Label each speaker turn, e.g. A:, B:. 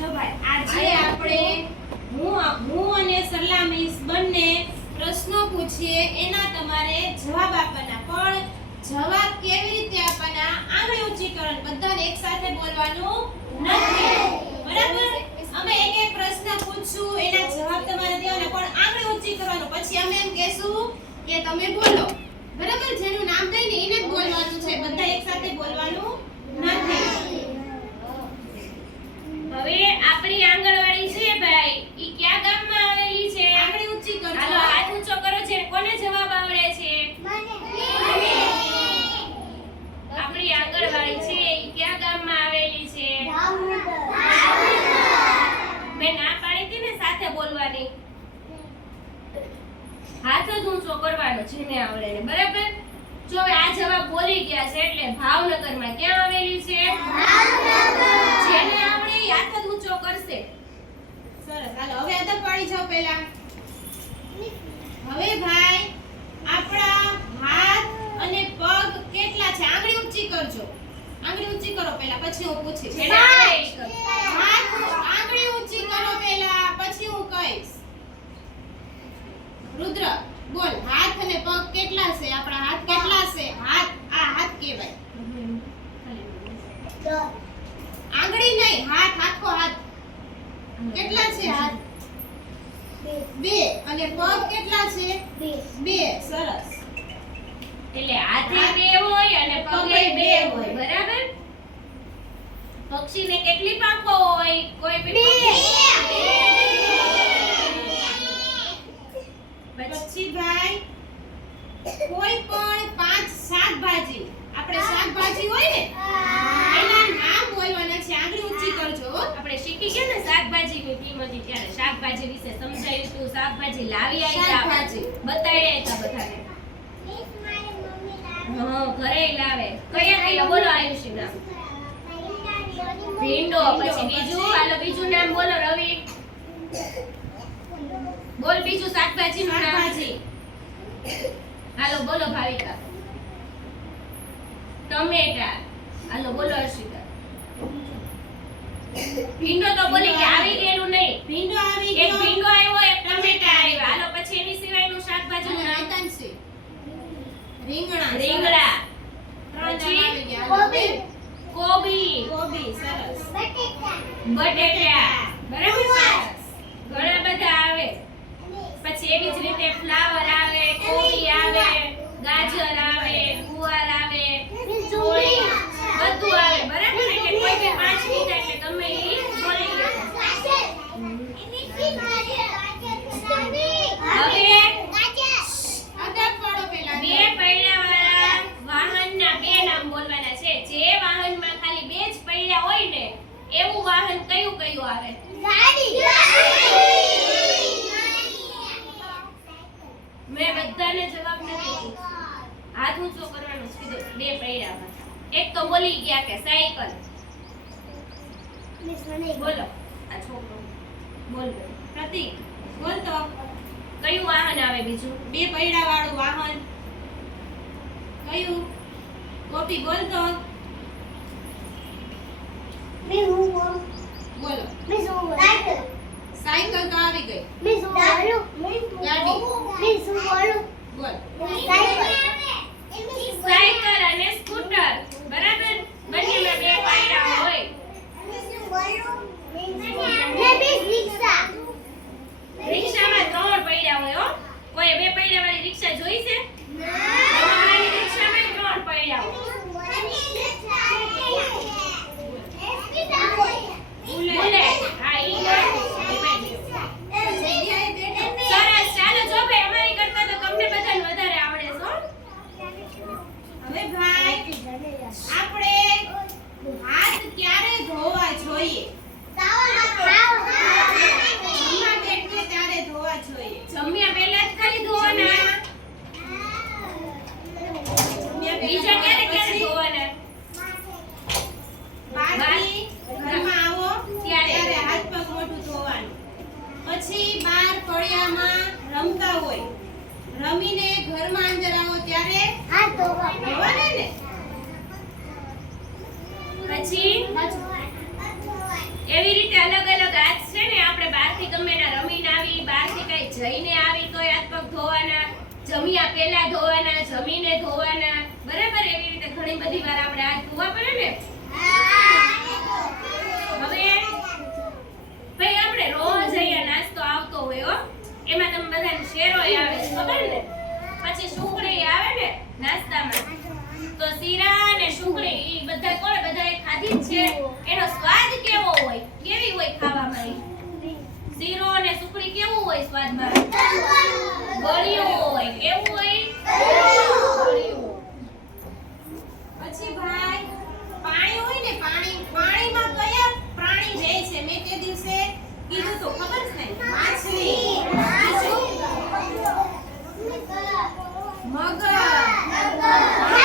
A: જો ભાઈ આજે આપણે હું હું અને સરલા મિસ બંને પ્રશ્નો પૂછીએ એના તમારે જવાબ આપવાના. પણ જવાબ કેવી રીતે આપવાના? આંગળી ઊંચીકરણ બધાને એકસાથે બોલવાનું નથી. બરાબર? અમે એક એક પ્રશ્ન પૂછશું એના જવાબ તમારે દેવાના. પણ આંગળી ઊંચી કરવાનો પછી અમે એમ કહેશું કે તમે બોલો. બરાબર? જેનું નામ દઈને એને જ બોલવાનું છે બધા એકસાથે બોલવાનું નથી
B: હવે આપણી આંગણવાડી છે ભાઈ ઈ કયા ગામમાં આવેલી છે
A: આંગળી ઊંચી કરજો
B: હાલો હાથ ઊંચો કરો છે કોને જવાબ આવડે છે આપણી આંગણવાડી છે ઈ કયા ગામમાં આવેલી છે મેં ના પાડી હતી ને સાથે બોલવાની હાથ જ ઊંચો કરવાનો જેને આવડે ને બરાબર? જો આ જવાબ બોલી ગયા છે એટલે ભાવનગરમાં ક્યાં આવેલી છે? જેને આવડે હાથ જ ઊંચો કરશે.
A: સરસ હાલો હવે અદબ પાડી જાઓ પહેલા. હવે ભાઈ આપણા હાથ અને પગ કેટલા છે? આંગળી ઊંચી કરજો. આંગળી ઊંચી કરો પહેલા પછી હું પૂછીશ. હાથ આંગળી ઊંચી કરો પહેલા પછી હું કહીશ રુદ્ર બોલ હાથ અને પગ કેટલા છે આપણા હાથ કેટલા છે હાથ આ હાથ કહેવાય આંગળી નહીં હાથ આખો હાથ કેટલા છે હાથ બે. અને પગ કેટલા છે? બે. સરસ.
B: એટલે હાથે બે હોય અને પગે બે હોય. બરાબર? પક્ષીને કેટલી પાંખો હોય? કોઈ બી પક્ષી-
A: પછી? ભાઈ કોઈ પણ પાંચ શાકભાજી. આપણે શાકભાજી હોય ને એના નામ બોલવાના છે આંગળી ઊંચી કરજો હો.
B: આપણે ગયા ને ટીમ હતી ત્યારે શાકભાજી વિશે સમજાયું શાકભાજી લાવી આવી
A: શાકભાજી.
B: બતાવી હતા બધાને. હા ઘરે લાવે. કયા કયા? બોલો આયુષી નામ. ભીંડો પછી બીજું? હાલો બીજું નામ બોલો રવિ. બોલ બીજું શાકભાજી નું નામ.
A: શાકભાજી.
B: હાલો બોલો ભાવિકા. ટમેટા. હાલો બોલો હર્ષિતા. ભીંડો તો બોલી કે આવી ગયેલું નહીં.
A: ભીંડો આવી
B: એક
A: ગયો.
B: ભીંડો આવ્યો એક ટમેટા આવ્યા. હાલો પછી એની સિવાયનું શાકભાજી નું નામ
A: છે. રીંગણા
B: રીંગણા. પછી
A: હાલો.
B: કોબી.
A: કોબી. સરસ.
B: બટેટા. બરાબર ઘણા બધા આવે. પછી એવી જ રીતે ફ્લાવર આવે કોબી આવે ગાજર આવે ગુવાર આવે ચોળી બધું આવે બરાબર એટલે કોઈ બી પાંચ મિનિટ એટલે ગમે ઈ બોલી લેવાનું. હવે
A: અદબ પાડો પહેલા
B: બે પૈડાવાળા વાહનના બે નામ બોલવાના છે જે વાહનમાં ખાલી બે જ પૈડા હોય ને એવું વાહન કયું કયું આવે મેં બધાને જવાબ નથી પૂછ્યો. હાથ ઊંચો કરવાનો છે કીધું બે પૈડામાં એક તો બોલી ગયા કે સાયકલ. બોલો. આ છોકરો. બોલ. બોલ.
A: પ્રતીક બોલ તો.
B: કયું વાહન આવે બીજું?
A: બે પૈડા વાળું વાહન. કયું? કોપી બોલ તો. બોલો? સાયકલ. તો આવી ગઈ. બોલ?
B: સાયકલ. અને સ્કૂટર. બરાબર? બંનેમાં બે પાયરા હોય રિક્ષામાં ત્રણ પૈડા હોય હો કોઈ બે પૈડા વાળી રિક્ષા જોઈ છે તમારી રિક્ષામાં ત્રણ પૈડા હોય બુલેટ હા ઈ
A: જગ્યાએ બેઠા
B: સરસ ચાલો જો ભાઈ અમારી કરતા તો તમને બધાને વધારે આવડે છે હો.
A: હવે ભાઈ આપણે હાથ ક્યારે ધોવા જોઈએ જમવા બેઠીએ ત્યારે ધોવા જોઈએ
B: જમ્યા પહેલા જ ખાલી ધોવાના
A: જમ્યા
B: બીજા ક્યારે ક્યારે ધોવાના
A: બહારથી ઘરમાં આવો
B: ત્યારે.
A: હાથ પગ મોઢું ધોવાનું. પછી બહાર ફળિયામાં રમતા હોય. રમીને ઘરમાં અંદર આવો ત્યારે? ધોવાના ને?
B: પછી? એવી રીતે અલગ અલગ હાથ છે ને આપણે બહારથી ગમે ના રમીને આવી બહારથી કઈ જઈને આવી તોય હાથ પગ ધોવાના જમ્યા પેલા ધોવાના, જમીને ધોવાના. બરાબર? એવી રીતે ઘણી બધી વાર આપણે હાથ ધોવા પડે ને? હવે ભાઈ, આપણે રોજ અહીંયા નાસ્તો આવતો હોય, હો. એમાં તમે બધાને શેરોય આવે ને? પછી સુખડી આવે ને નાસ્તામાં. તો શીરા અને સુખડી એ બધા કોણ? બધાએ ખાધી છે. એનો સ્વાદ કેવો હોય? કેવી હોય ખાવામાં? શીરો અને સુખડી કેવું હોય સ્વાદમાં? કર્યું હોય કેવું હોય?
A: પાણી હોય ને પાણી પાણીમાં કયા પ્રાણી રહે છે? મેં તે દિવસે તો ખબર છે? માછલી માછલી. મગર.
C: મગર.